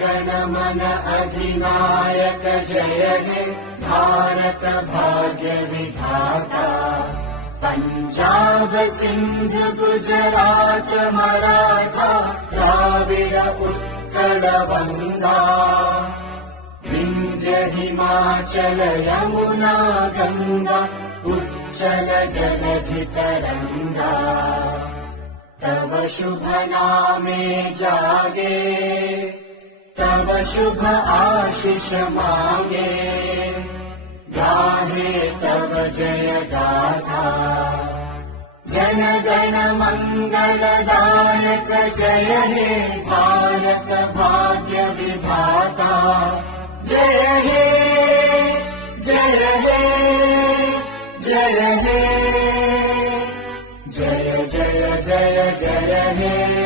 गण मन अधिनायक जय हे भारत भाग्य विधाता। पंजाब सिंध गुजरात मराठा द्राविड उत्कल बंगा। विंध्य हिमाचल यमुना गंगा उच्चल जलधि तरंगा। तव शुभ नामे जागे तव शुभ आशीष मांगे। गाहे तव जय गाथा जन गण मंगलदायक जय हे भारत भाग्य विधाता। जय हे जय हे जय हे जय जय जय जय हे।